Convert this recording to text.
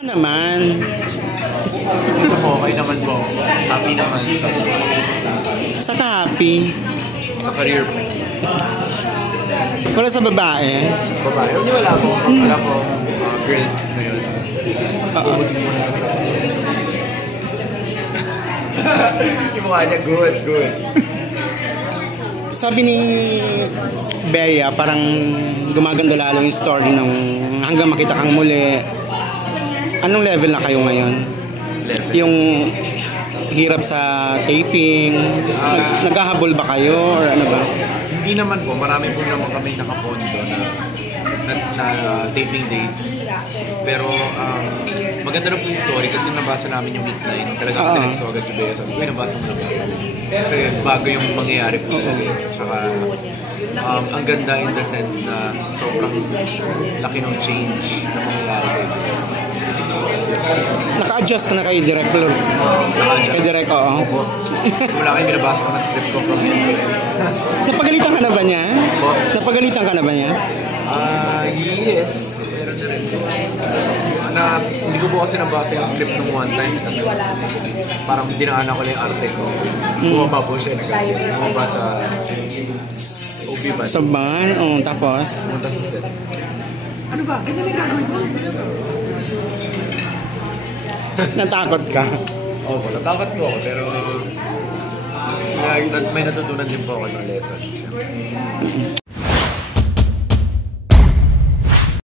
Naman. Ito po, okay naman po. Happy naman Sa happy. sa career po. Wala sa babae. Babae? Hindi, wala po. Wala po. Girl ngayon. Pupusin mo na sa trabaho. Yung mukha niya, good, good. Sabi ni Bea, parang gumaganda lalo yung story nung hanggang makita kang muli. Anong level na kayo ngayon? Level. Yung hirap sa taping, naghahabol ba kayo or ano ba? Hindi naman po. Marami po naman kami nakapondo na taping days. Pero maganda na po yung story kasi nabasa namin yung midline. Talagang tinexto agad si Bea. Sabi ko, nabasa mo na ba? Kasi bago yung mangyayari po talaga. Tsaka ang ganda in the sense na sobrang laki ng change na mangyayari. Naka-adjust ka na kay director. Kay direct, oo. Wala kayo binabasa ko na script ko from end to end. Napagalitan ka na ba niya? Napagalitan ka na ba niya? Yes. Meron na rin po. Hindi ko po kasi nabasa yung script nung one time. Kasi parang dinaanan ko lang yung arte ko. Bumaba po siya. Bumaba sa OB ba? Sa ban? Tapos? Pumunta sa set. Ano ba? Ganyan lang gagawin mo. Natakot ka? Opo, natakot po ako. Pero may natutunan din po ako ng lesson.